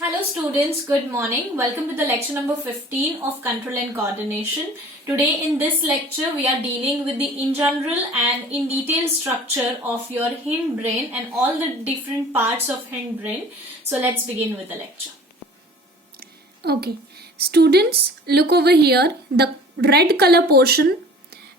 Hello students, good morning. Welcome to the lecture number 15 of Control and Coordination. Today in this lecture we are dealing with the in general and in detail structure of your hindbrain and all the different parts of hindbrain. So let's begin with the lecture. Okay, students, look over here, the red color portion,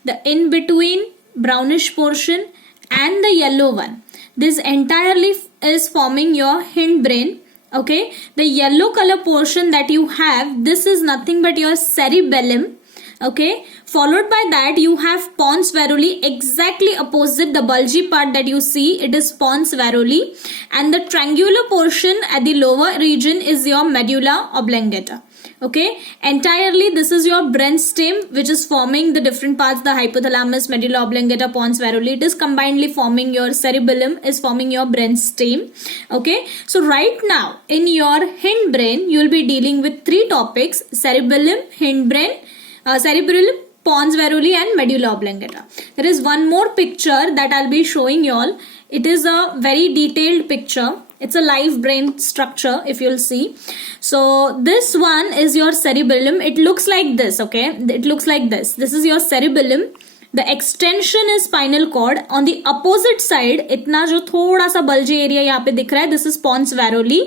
the in between brownish portion and the yellow one. This entirely is forming your hindbrain. Okay, the yellow color portion that you have, this is nothing but your cerebellum. Okay, followed by that you have pons varoli, exactly opposite the bulgy part that you see, it is pons varoli, and the triangular portion at the lower region is your medulla oblongata. Okay, entirely this is your brainstem which is forming the different parts, the hypothalamus, medulla oblongata, pons varoli. It is combinedly forming your cerebellum, is forming your brainstem. Okay, so right now in your hindbrain you will be dealing with three topics: cerebellum, hindbrain, cerebellum, pons varoli and medulla oblongata. There is one more picture that I'll be showing you all. It is a very detailed picture. It's a live brain structure if you'll see. So this one is your cerebellum. It looks like this, okay? It looks like this. This is your cerebellum. The extension is spinal cord. On the opposite side, इतना जो थोड़ा सा bulgy area यहाँ पे दिख रहा है, this is pons varoli.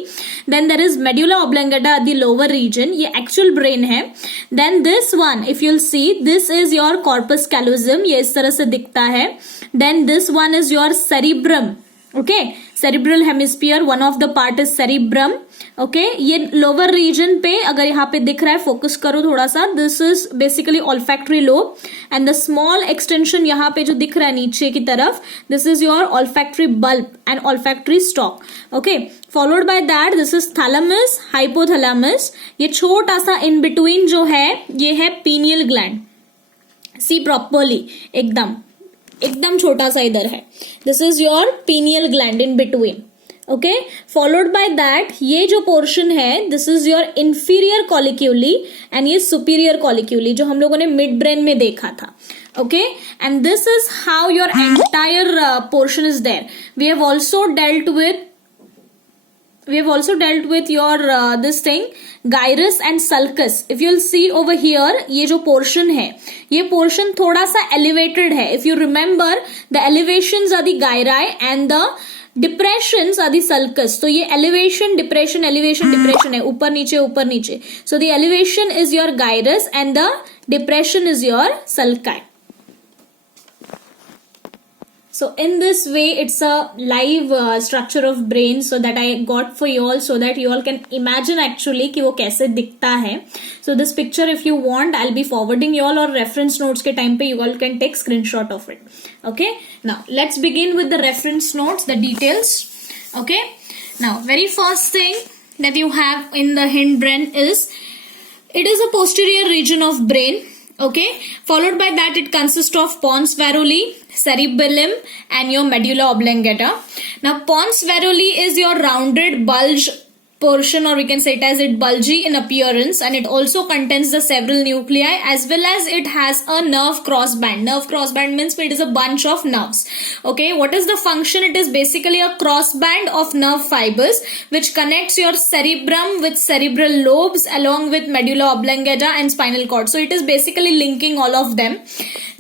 Then there is medulla oblongata at the lower region. ये actual brain है. Then this one, if you'll see, this is your corpus callosum. ये इस तरह से दिखता है. Then this one is your cerebrum. Okay, cerebral hemisphere, one of the part is cerebrum. Okay, ये lower region पे अगर यहाँ पे दिख रहा है, focus करो थोड़ा सा, this is basically olfactory lobe and the small extension यहाँ पे जो दिख रहा है नीचे की तरफ, this is your olfactory bulb and olfactory stalk. Okay, followed by that this is thalamus, hypothalamus. ये छोटा सा in between जो है, ये है pineal gland. See properly, एकदम छोटा सा इधर है. This is your pineal gland in between. Okay, followed by that ये जो portion है, this is your inferior colliculi and ये superior colliculi जो हम लोगों ने mid brain में देखा था. Okay, and this is how your entire portion is there. We have also dealt with your this thing, gyrus and sulcus. If you'll see over here, ये जो portion है, ये portion थोड़ा सा elevated है. If you remember, the elevations are the gyri and the depressions are the sulcus. तो ये elevation, depression, elevation, depression है, ऊपर नीचे. So the elevation is your gyrus and the depression is your sulci. So in this way, it's a live structure of brain so that I got for you all so that you all can imagine actually कि वो कैसे दिखता है. So this picture if you want, I'll be forwarding you all or reference notes के time पे you all can take screenshot of it. Okay. Now let's begin with the reference notes, the details. Okay. Now very first thing that you have in the hindbrain is, it is a posterior region of brain. Okay, followed by that it consists of pons varoli, cerebellum and your medulla oblongata. Now pons varoli is your rounded bulge portion, or we can say it as it bulgy in appearance, and it also contains the several nuclei as well as it has a nerve crossband. Nerve crossband means it is a bunch of nerves. Okay, what is the function? It is basically a crossband of nerve fibers which connects your cerebrum with cerebral lobes along with medulla oblongata and spinal cord. So it is basically linking all of them.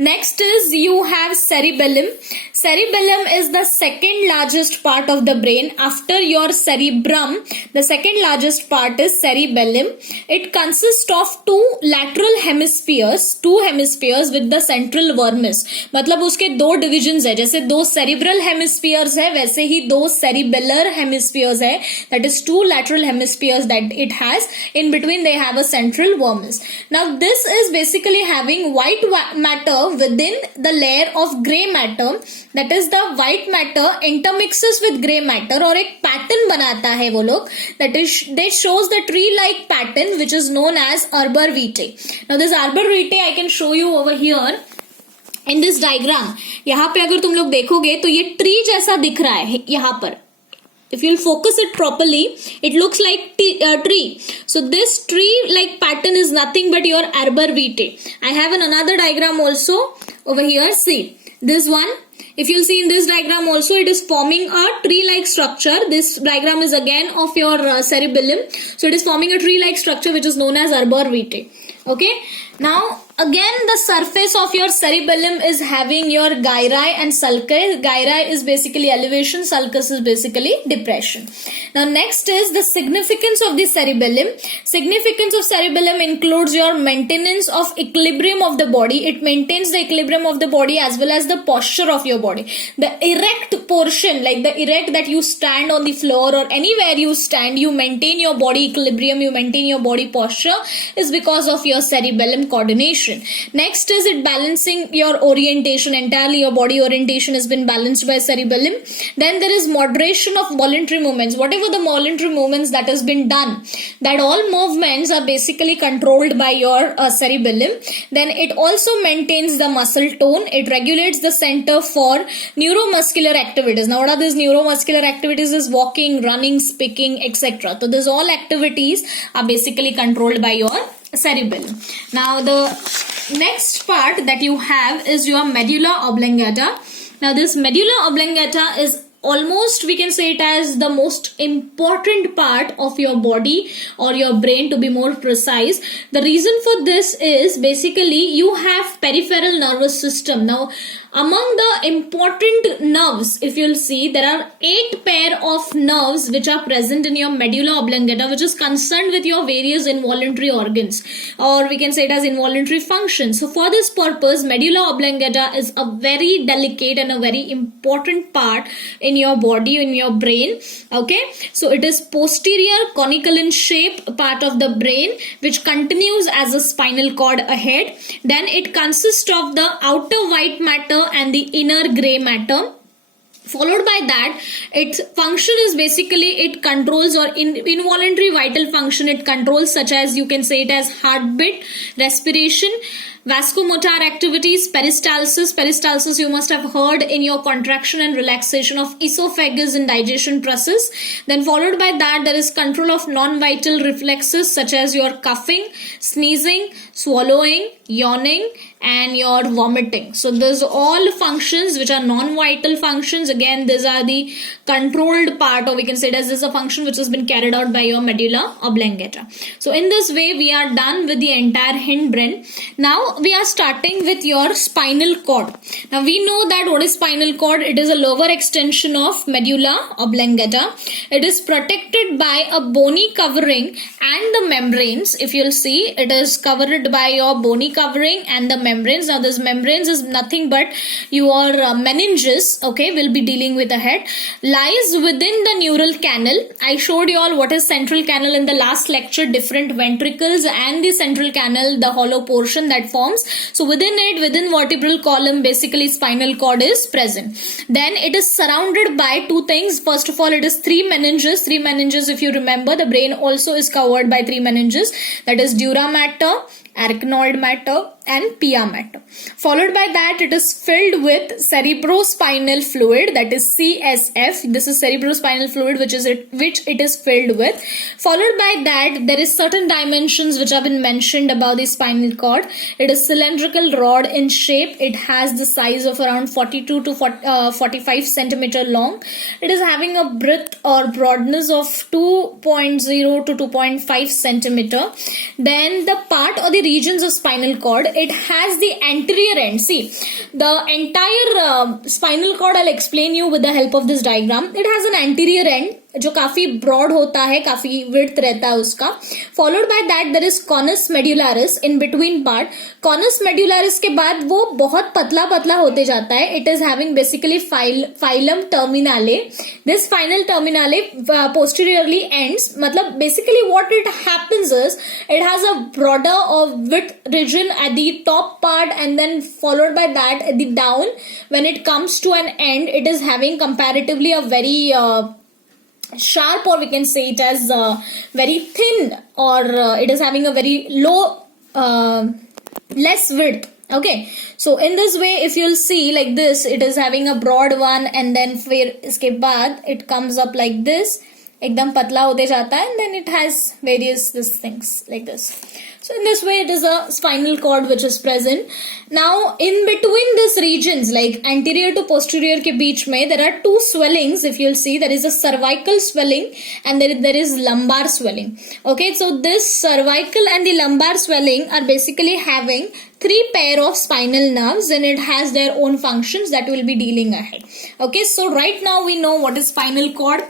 Next is you have cerebellum. Cerebellum is the second largest part of the brain after your cerebrum. The second largest part is cerebellum. It consists of two lateral hemispheres, with the central vermis. मतलब उसके दो divisions है, जैसे दो cerebral hemispheres है, वैसे ही दो cerebellar hemispheres है. That is two lateral hemispheres that it has. In between they have a central vermis. Now this is basically having white matter within the layer of grey matter. That is the white matter intermixes with grey matter और एक pattern बनाता है वो लोग. That is, they shows the tree-like pattern which is known as Arbor Vitae. Now this Arbor Vitae I can show you over here in this diagram. यहाँ पे अगर तुम लोग देखोगे तो ये tree जैसा दिख रहा है यहाँ पर. If you'll focus it properly, it looks like tree. So this tree-like pattern is nothing but your Arbor Vitae. I have another diagram also over here. See this one. If you'll see in this diagram also, it is forming a tree-like structure. This diagram is again of your cerebellum. So it is forming a tree-like structure which is known as Arbor Vitae. Okay. Now again the surface of your cerebellum is having your gyri and sulci. Gyri is basically elevation, sulcus is basically depression. Now next is the significance of the cerebellum. Significance of cerebellum includes your maintenance of equilibrium of the body. It maintains the equilibrium of the body as well as the posture of your body. The erect portion, like the erect that you stand on the floor or anywhere you stand, you maintain your body equilibrium, you maintain your body posture, is because of your cerebellum coordination. Next is it balancing your orientation. Entirely your body orientation has been balanced by cerebellum. Then there is moderation of voluntary movements. Whatever the voluntary movements that has been done, that all movements are basically controlled by your cerebellum. Then it also maintains the muscle tone. It regulates the center for neuromuscular activities. Now what are these neuromuscular activities? Is walking, running, speaking, etc. So these all activities are basically controlled by your cerebellum. Now the next part that you have is your medulla oblongata. Now this medulla oblongata is almost, we can say it as the most important part of your body or your brain, to be more precise. The reason for this is basically you have peripheral nervous system. Now among the important nerves, if you'll see, there are 8 pair of nerves which are present in your medulla oblongata, which is concerned with your various involuntary organs, or we can say it as involuntary functions. So for this purpose, medulla oblongata is a very delicate and a very important part in your body, in your brain. Okay, so it is posterior conical in shape part of the brain, which continues as a spinal cord ahead. Then it consists of the outer white matter and the inner gray matter. Followed by that, its function is basically it controls or involuntary vital function it controls, such as you can say it as heartbeat, respiration, vascumotor activities, peristalsis. Peristalsis you must have heard in your contraction and relaxation of esophagus and digestion process. Then followed by that, there is control of non-vital reflexes such as your coughing, sneezing, swallowing, yawning, and your vomiting. So those all functions which are non-vital functions. Again, these are the controlled part, or we can say it as this is a function which has been carried out by your medulla oblongata. So in this way, we are done with the entire hindbrain. Now we are starting with your spinal cord. Now we know that what is spinal cord? It is a lower extension of medulla oblongata. It is protected by a bony covering and the membranes. If you'll see, it is covered by your bony covering and the membranes. Now this membranes is nothing but your meninges. Okay, we'll be dealing with ahead. Lies within the neural canal. I showed you all what is central canal in the last lecture, different ventricles and the central canal, the hollow portion that forms. So within it, within vertebral column, basically spinal cord is present. Then it is surrounded by two things. First of all, it is 3 meninges. 3 meninges, if you remember, the brain also is covered by 3 meninges. That is dura mater, arachnoid matter, and pia matter. Followed by that, it is filled with cerebrospinal fluid, that is CSF. This is cerebrospinal fluid which it is filled with. Followed by that, there is certain dimensions which have been mentioned about the spinal cord. It is cylindrical rod in shape. It has the size of around 42 to 45 centimeter long. It is having a breadth or broadness of 2.0 to 2.5 centimeter. Then the part or the regions of spinal cord, it has the anterior end. See, the entire spinal cord, I'll explain you with the help of this diagram. It has an anterior end जो काफी broad होता है, काफी width रहता है उसका. Followed by that there is conus medullaris in between part. Conus medullaris के बाद वो बहुत पतला पतला होते जाता है. It is having basically filum terminale. This final terminale posteriorly ends. मतलब basically what it happens is it has a broader or width region at the top part, and then followed by that at the down. When it comes to an end, it is having comparatively a very sharp, or we can say it as very thin, or it is having a very low less width. Okay, so in this way, if you'll see like this, it is having a broad one, and then फिर इसके बाद it comes up like this. एकदम पतला होते जाता है, and then it has various these things like this. So in this way it is a spinal cord which is present. Now in between these regions, like anterior to posterior के बीच में, there are two swellings. If you'll see, there is a cervical swelling and there is lumbar swelling. Okay, so this cervical and the lumbar swelling are basically having three pair of spinal nerves, and it has their own functions that we'll be dealing ahead. Okay, so right now we know what is spinal cord.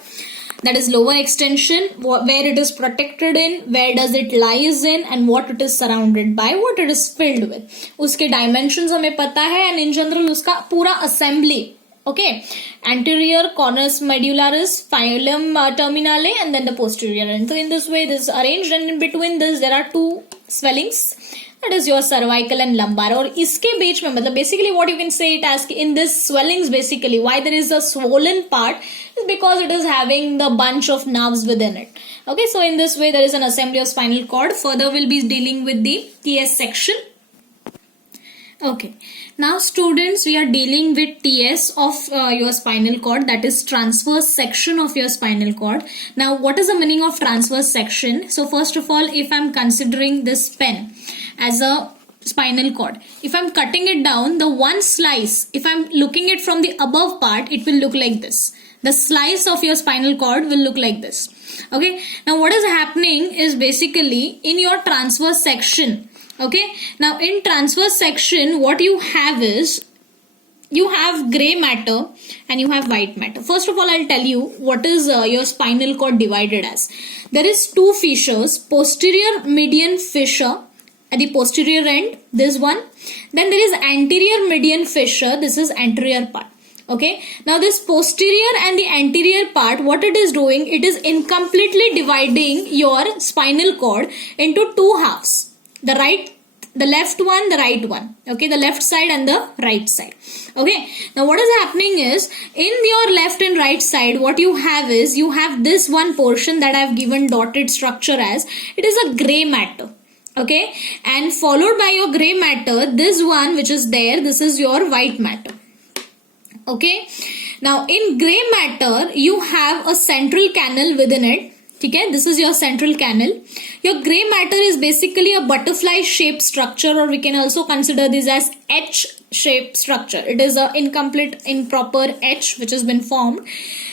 That is lower extension, where it is protected in, where does it lies in, and what it is surrounded by, what it is filled with. उसके dimensions हमें पता है, and in general उसका पूरा assembly. Okay, anterior cornus medullaris, phylum terminale, and then the posterior end. So in this way this is arranged, and in between this there are two swellings. That is your cervical and lumbar. और इसके बीच में मतलब basically what you can say it as in this swellings, basically why there is a swollen part is because it is having the bunch of nerves within it. Okay, so in this way there is an assembly of spinal cord. Further we'll be dealing with the TS section. Okay, now students, we are dealing with TS of your spinal cord, that is transverse section of your spinal cord. Now what is the meaning of transverse section? So first of all, if I'm considering this pen as a spinal cord, if I'm cutting it down, the one slice, if I'm looking it from the above part, it will look like this. The slice of your spinal cord will look like this. Okay, now what is happening is basically in your transverse section. Okay, now in transverse section what you have is you have gray matter and you have white matter. First of all, I'll tell you what is your spinal cord divided as. There is two fissures, posterior median fissure at the posterior end, this one. Then there is anterior median fissure, this is anterior part. Okay, now this posterior and the anterior part, what it is doing, it is incompletely dividing your spinal cord into two halves. The left one, the right one. Okay, the left side and the right side. Okay, now what is happening is in your left and right side, what you have is you have this one portion that I have given dotted structure as. It is a gray matter. Okay, and followed by your gray matter, this one which is there, this is your white matter. Okay, now in gray matter you have a central canal within it. Okay, this is your central canal. Your gray matter is basically a butterfly shaped structure, or we can also consider this as H shaped structure. It is a incomplete, improper H which has been formed.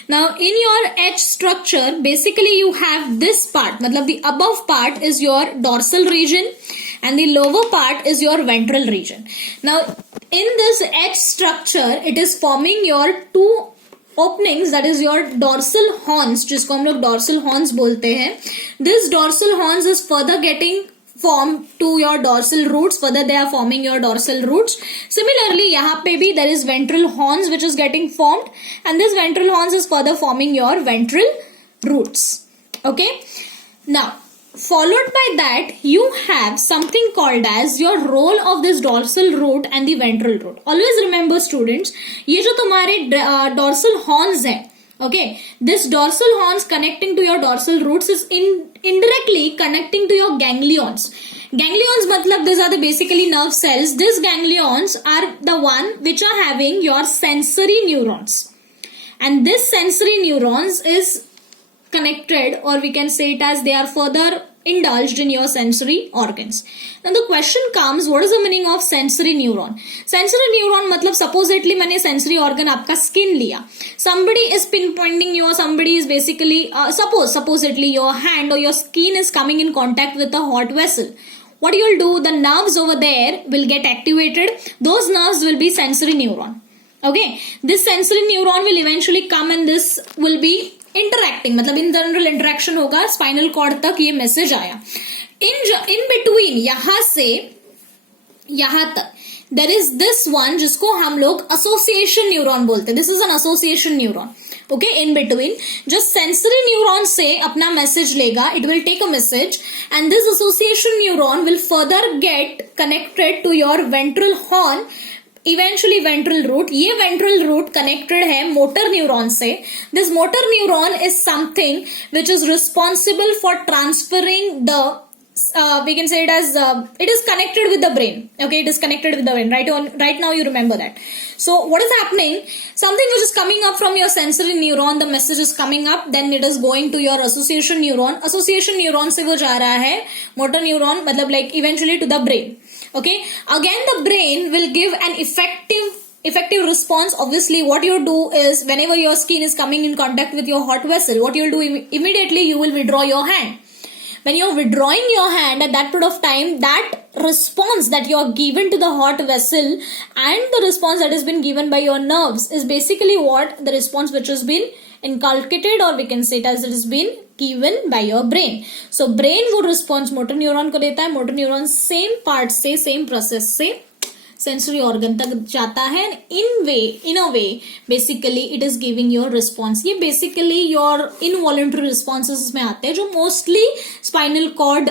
Now in your H structure, basically you have this part, matlab the above part is your dorsal region and the lower part is your ventral region. Now in this H structure, it is forming your two openings, that is your dorsal horns, जिसको हम लोग dorsal horns बोलते हैं. This dorsal horns is further getting formed to your dorsal roots. Further they are forming your dorsal roots. Similarly, यहाँ पे भी there is ventral horns which is getting formed, and this ventral horns is further forming your ventral roots. Okay. Now followed by that, you have something called as your role of this dorsal root and the ventral root. Always remember students, ये जो तुम्हारे dorsal horns हैं, okay, this dorsal horns connecting to your dorsal roots is indirectly connecting to your ganglions. Ganglions matlab these are the basically nerve cells. These ganglions are the one which are having your sensory neurons, and this sensory neurons is connected, or we can say it as they are further indulged in your sensory organs. Now the question comes, what is the meaning of sensory neuron? Sensory neuron matlab supposedly मैंने sensory organ आपका skin लिया. Somebody is pinpointing you, or somebody is basically supposedly your hand or your skin is coming in contact with a hot vessel. What you'll do, the nerves over there will get activated. Those nerves will be sensory neuron. Okay, this sensory neuron will eventually come and this will be interacting, मतलब in general interaction होगा, spinal cord तक ये message आया. In between यहाँ से यहाँ तक there is this one जिसको हम लोग association neuron बोलते हैं. This is an association neuron. Okay, in between जो sensory neuron से अपना message लेगा, it will take a message, and this association neuron will further get connected to your ventral horn, eventually ventral root. ये ventral root connected है motor neuron से. This motor neuron is something which is responsible for transferring the we can say it as it is connected with the brain. Okay, it is connected with the brain. Right now you remember that. So what is happening? Something which is coming up from your sensory neuron, the message is coming up, then it is going to your association neuron. Association neuron se wo ja raha hai motor neuron, matlab like eventually to the brain. Okay, again the brain will give an effective response. Obviously what you do is, whenever your skin is coming in contact with your hot vessel, what you will do immediately, you will withdraw your hand. When you're withdrawing your hand, at that period of time, that response that you are given to the hot vessel and the response that has been given by your nerves is basically what the response which has been inculcated, or we can say it as it has been given by your brain. So brain वो response motor neuron को देता है. Motor neuron same part से, same process से sensory organ तक जाता है. In a way basically it is giving your response. ये बेसिकली योर इनवॉलंटरी रिस्पॉन्सेस में आते हैं, जो मोस्टली स्पाइनल कॉर्ड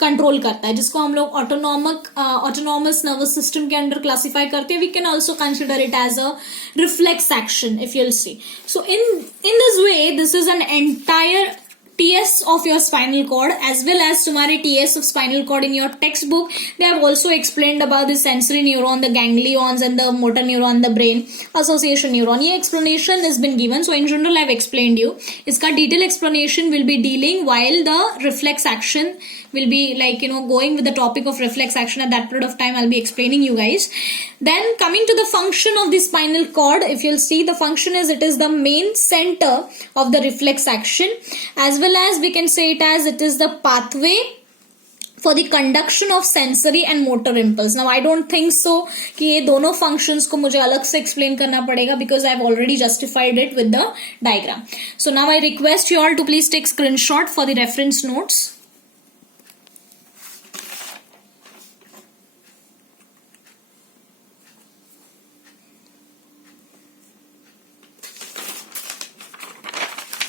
कंट्रोल करता है, जिसको हम लोग ऑटोनॉमस नर्वस सिस्टम के अंडर क्लासिफाई करते हैं. We can also consider it as a reflex action if you'll see. So in this way this is an entire TS of your spinal cord, as well as तुम्हारे TS of spinal cord in your textbook. They have also explained about the sensory neuron, the ganglions, and the motor neuron, the brain, association neuron. ये explanation has been given. So in general I have explained you. इसका detailed explanation will be dealing while the reflex action will be like, going with the topic of reflex action. At that period of time I'll be explaining you guys. Then coming to the function of the spinal cord, if you'll see, the function is, it is the main center of the reflex action, as well as we can say it as it is the pathway for the conduction of sensory and motor impulse. Now I don't think so कि ये दोनों functions को मुझे अलग से explain करना पड़ेगा, because I've already justified it with the diagram. So now I request you all to please take screenshot for the reference notes.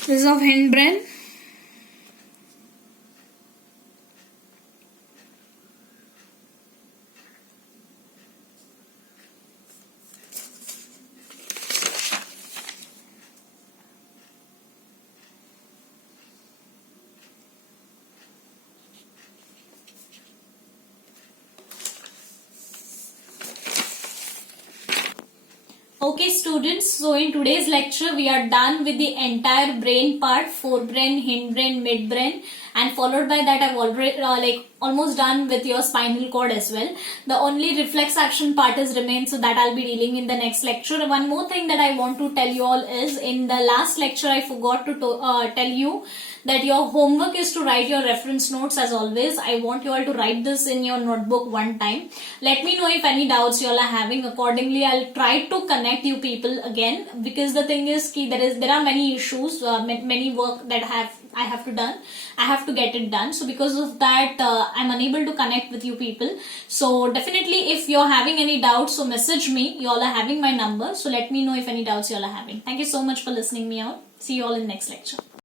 This is of hindbrain. Okay students, so in today's lecture we are done with the entire brain part, forebrain, hindbrain, midbrain, and followed by that I've already almost done with your spinal cord as well. The only reflex action part is remains, so that I'll be dealing in the next lecture. One more thing that I want to tell you all is, in the last lecture I forgot to tell you that your homework is to write your reference notes. As always, I want you all to write this in your notebook one time. Let me know if any doubts you all are having. Accordingly, I'll try to connect you people again, because the thing is there are many issues, many work that I have to get it done. So because of that, I'm unable to connect with you people. So definitely, if you're having any doubts, so message me. You all are having my number, so let me know if any doubts you all are having. Thank you so much for listening me out. See you all in next lecture.